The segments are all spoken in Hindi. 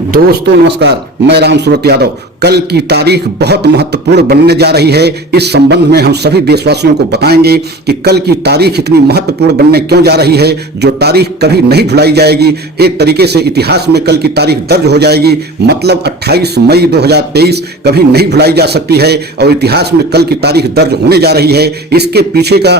दोस्तों नमस्कार, मैं राम सूरत यादव। कल की तारीख बहुत महत्वपूर्ण बनने जा रही है। इस संबंध में हम सभी देशवासियों को बताएंगे कि कल की तारीख इतनी महत्वपूर्ण बनने क्यों जा रही है, जो तारीख कभी नहीं भुलाई जाएगी। एक तरीके से इतिहास में कल की तारीख दर्ज हो जाएगी। मतलब 28 मई 2023 कभी नहीं भुलाई जा सकती है और इतिहास में कल की तारीख दर्ज होने जा रही है। इसके पीछे का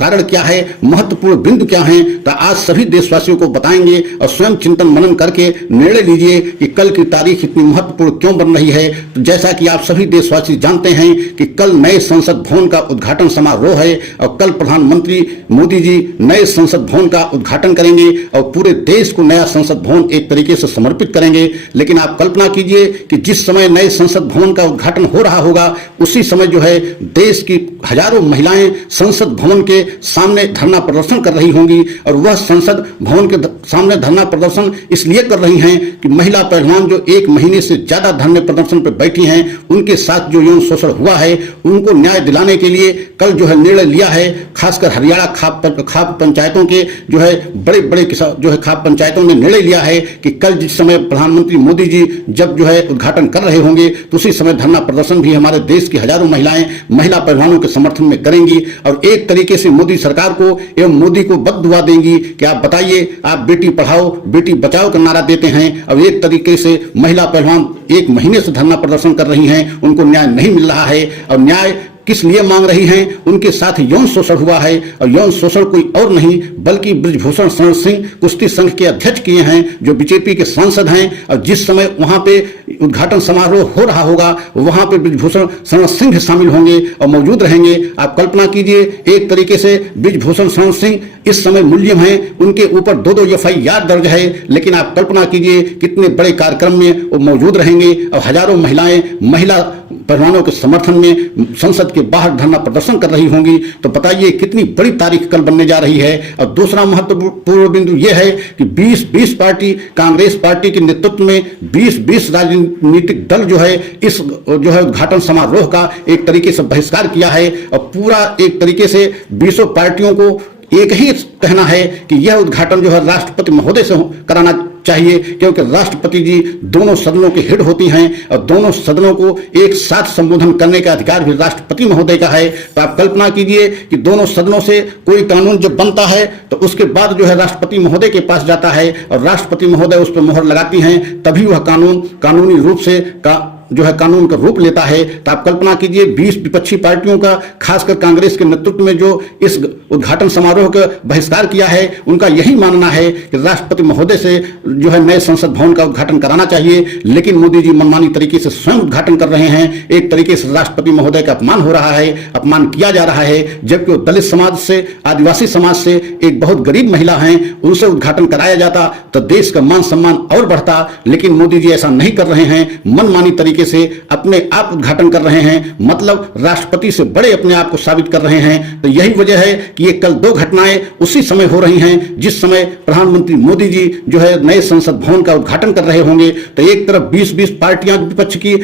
कारण क्या है, महत्वपूर्ण बिंदु क्या है, तो आज सभी देशवासियों को बताएंगे और स्वयं चिंतन मनन करके निर्णय लीजिए कि कल की तारीख इतनी महत्वपूर्ण क्यों बन रही है। तो जैसा कि आप सभी देशवासी जानते हैं कि कल नए संसद भवन का उद्घाटन समारोह है और कल प्रधानमंत्री मोदी जी नए संसद भवन का उद्घाटन करेंगे और पूरे देश को नया संसद भवन एक तरीके से समर्पित करेंगे। लेकिन आप कल्पना कीजिए कि जिस समय नए संसद भवन का उद्घाटन हो रहा होगा, उसी समय जो है देश की हजारों महिलाएं संसद भवन के सामने धरना प्रदर्शन कर रही होंगी। और वह संसद भवन के सामने धरना प्रदर्शन इसलिए कर रही हैं कि महिला पहलवान जो 1 महीने से ज्यादा धरने प्रदर्शन पर बैठी हैं, उनके साथ जो यौन शोषण हुआ है उनको न्याय दिलाने के लिए कल जो है निर्णय लिया है। खासकर हरियाणा खाप पंचायतों के जो है बड़े बड़े जो है खाप पंचायतों ने निर्णय लिया है कि कल जिस समय प्रधानमंत्री मोदी जी जब जो है उद्घाटन कर रहे होंगे, तो उसी समय धरना प्रदर्शन भी हमारे देश की हजारों महिलाएं महिला पहलवानों के समर्थन में करेंगी और एक तरीके से मोदी सरकार को एवं मोदी को बद्दुआ देंगी कि आप बताइए, आप बेटी पढ़ाओ बेटी बचाओ का नारा देते हैं और एक तरीके से महिला पहलवान 1 महीने से धरना प्रदर्शन कर रही हैं, उनको न्याय नहीं मिल रहा है। और न्याय किस लिए मांग रही हैं? उनके साथ यौन शोषण हुआ है और यौन शोषण कोई और नहीं बल्कि बृजभूषण शरण सिंह कुश्ती संघ के अध्यक्ष किए हैं, जो बीजेपी के सांसद हैं। और जिस समय वहां पे उद्घाटन समारोह हो रहा होगा, वहां पे बृजभूषण शरण सिंह शामिल होंगे और मौजूद रहेंगे। आप कल्पना कीजिए, एक तरीके से बृजभूषण शरण सिंह इस समय मुलजिम हैं, उनके ऊपर 2 FIR दर्ज है। लेकिन आप कल्पना कीजिए कितने बड़े कार्यक्रम में वो मौजूद रहेंगे और हजारों महिलाएं महिला पहलवानों के समर्थन में संसद के बाहर धरना प्रदर्शन कर रही होंगी। तो बताइए कितनी बड़ी तारीख कल बनने जा रही है। और दूसरा महत्वपूर्ण बिंदु यह है कि 20 पार्टी कांग्रेस पार्टी के नेतृत्व में 20 राजनीतिक दल जो है इस जो है उद्घाटन समारोह का एक तरीके से बहिष्कार किया है। और पूरा एक तरीके से 20 पार्टियों को एक ही कहना है कि यह उद्घाटन जो है राष्ट्रपति महोदय से कराना चाहिए, क्योंकि राष्ट्रपति जी दोनों सदनों के हेड होती हैं और दोनों सदनों को एक साथ संबोधन करने का अधिकार भी राष्ट्रपति महोदय का है। तो आप कल्पना कीजिए कि दोनों सदनों से कोई कानून जब बनता है तो उसके बाद जो है राष्ट्रपति महोदय के पास जाता है और राष्ट्रपति महोदय उस पर मोहर लगाती हैं, तभी वह कानूनी रूप से जो है कानून का रूप लेता है। तो आप कल्पना कीजिए 20 विपक्षी पार्टियों का खासकर कांग्रेस के नेतृत्व में जो इस उद्घाटन समारोह का बहिष्कार किया है, उनका यही मानना है कि राष्ट्रपति महोदय से जो है नए संसद भवन का उद्घाटन कराना चाहिए। लेकिन मोदी जी मनमानी तरीके से स्वयं उद्घाटन कर रहे हैं। एक तरीके से राष्ट्रपति महोदय का अपमान हो रहा है, अपमान किया जा रहा है। जबकि वो दलित समाज से, आदिवासी समाज से एक बहुत गरीब महिला हैं, उनसे उद्घाटन कराया जाता तो देश का मान सम्मान और बढ़ता। लेकिन मोदी जी ऐसा नहीं कर रहे हैं, मनमानी तरीके से अपने आप उद्घाटन कर रहे हैं। मतलब राष्ट्रपति से बड़े अपने आप को साबित कर रहे हैं। तो यही वजह है कि ये कल 2 घटनाएं उसी समय हो रही हैं जिस समय प्रधानमंत्री मोदी जी जो है नए संसद भवन का उद्घाटन कर रहे होंगे। तो एक तरफ 20 पार्टियां विपक्ष की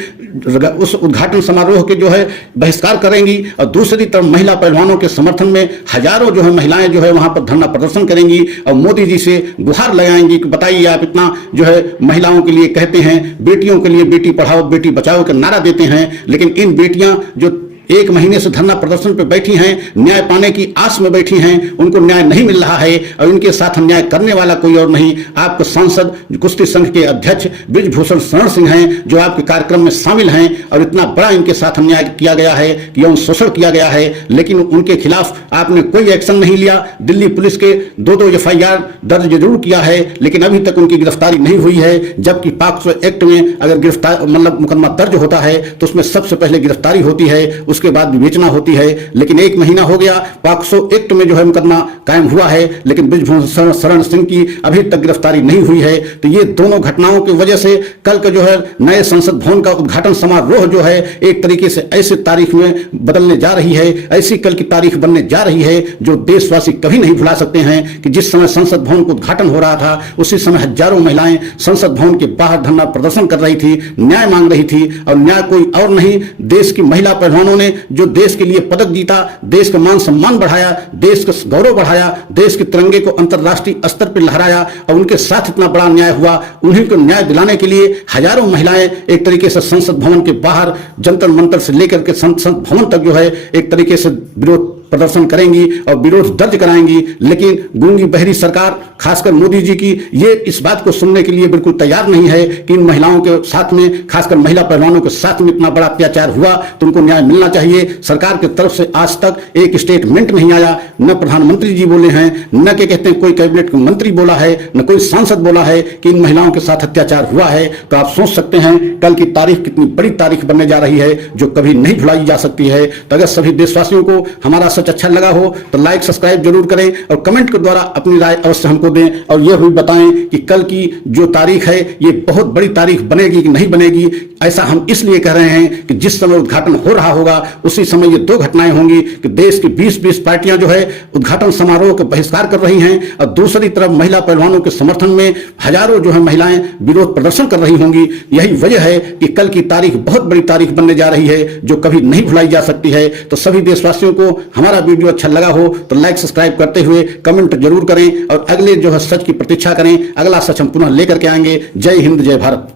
उस उद्घाटन समारोह के जो है बहिष्कार करेंगी और दूसरी तरफ महिला पहलवानों के समर्थन में हजारों जो है महिलाएं जो है वहां पर धरना प्रदर्शन करेंगी और मोदी जी से गुहार लगाएंगी कि बताइए, आप इतना जो है महिलाओं के लिए कहते हैं, बेटियों के लिए बेटी पढ़ाओ बेटी बचाओ का नारा देते हैं, लेकिन इन बेटियां जो 1 महीने से धरना प्रदर्शन पर बैठी हैं, न्याय पाने की आस में बैठी हैं, उनको न्याय नहीं मिल रहा है और इनके साथ अन्याय करने वाला कोई और नहीं, आपके सांसद कुश्ती संघ के अध्यक्ष बृजभूषण शरण सिंह हैं, जो आपके कार्यक्रम में शामिल हैं। और इतना बड़ा इनके साथ अन्याय किया गया है, यौन शोषण किया गया है, लेकिन उनके खिलाफ आपने कोई एक्शन नहीं लिया। दिल्ली पुलिस के 2 FIR दर्ज जरूर किया है, लेकिन अभी तक उनकी गिरफ्तारी नहीं हुई है। जबकि पॉक्सो एक्ट में अगर गिरफ्तार मुकदमा दर्ज होता है तो उसमें सबसे पहले गिरफ्तारी होती है, उसके बाद विवेचना होती है। लेकिन 1 महीना हो गया, पॉक्सो एक्ट में जो है मुकदमा कायम हुआ है, लेकिन बृजभूषण शरण सिंह की अभी तक गिरफ्तारी नहीं हुई है। तो ये दोनों घटनाओं की वजह से कल का जो है नए संसद भवन का उद्घाटन समारोह जो है एक तरीके से ऐसे तारीख में बदलने जा रही है, ऐसी कल की तारीख बनने जा रही है जो देशवासी कभी नहीं भुला सकते हैं। कि जिस समय संसद भवन का उद्घाटन हो रहा था, उसी समय हजारों महिलाएं संसद भवन के बाहर धरना प्रदर्शन कर रही थी, न्याय मांग रही थी। और न्याय कोई और नहीं, देश की महिला पहलवानों ने ने जो देश के लिए पदक जीता, देश का मान सम्मान बढ़ाया, देश का गौरव बढ़ाया, देश के तिरंगे को अंतर्राष्ट्रीय स्तर पर लहराया और उनके साथ इतना बड़ा न्याय हुआ, उन्हीं को न्याय दिलाने के लिए हजारों महिलाएं एक तरीके से संसद भवन के बाहर जंतर मंतर से लेकर के संसद भवन तक जो है एक तरीके से विरोध प्रदर्शन करेंगी और विरोध दर्ज कराएंगी। लेकिन गूंगी बहरी सरकार, खासकर मोदी जी की, ये इस बात को सुनने के लिए बिल्कुल तैयार नहीं है कि इन महिलाओं के साथ में, खासकर महिला पहलवानों के साथ में इतना बड़ा अत्याचार हुआ तो उनको न्याय मिलना चाहिए। सरकार की तरफ से आज तक एक स्टेटमेंट नहीं आया, न प्रधानमंत्री जी बोले हैं, न के कहते हैं कोई कैबिनेट मंत्री बोला है, न कोई सांसद बोला है कि इन महिलाओं के साथ अत्याचार हुआ है। तो आप सोच सकते हैं कल की तारीख कितनी बड़ी तारीख बनने जा रही है, जो कभी नहीं भुलाई जा सकती है। तो अगर सभी देशवासियों को हमारा सच अच्छा लगा हो तो लाइक सब्सक्राइब जरूर करें और कमेंट के द्वारा अपनी राय अवश्य हमको दें और यह भी बताएं कि कल की जो तारीख है ये बहुत बड़ी तारीख बनेगी कि नहीं बनेगी। ऐसा हम इसलिए कह रहे हैं कि जिस समय उद्घाटन हो रहा होगा उसी समय ये दो घटनाएं होंगी कि देश की 20 पार्टियां जो है उद्घाटन समारोह का बहिष्कार कर रही हैं और दूसरी तरफ महिला पहलवानों के समर्थन में हजारों जो है महिलाएं विरोध प्रदर्शन कर रही होंगी। यही वजह है कि कल की तारीख बहुत बड़ी तारीख बनने जा रही है, जो कभी नहीं भुलाई जा सकती है। तो सभी देशवासियों को हमारा वीडियो अच्छा लगा हो तो लाइक सब्सक्राइब करते हुए कमेंट जरूर करें और अगले जो है सच की प्रतीक्षा करें। अगला सच हम पुनः लेकर के आएंगे। जय हिंद, जय भारत।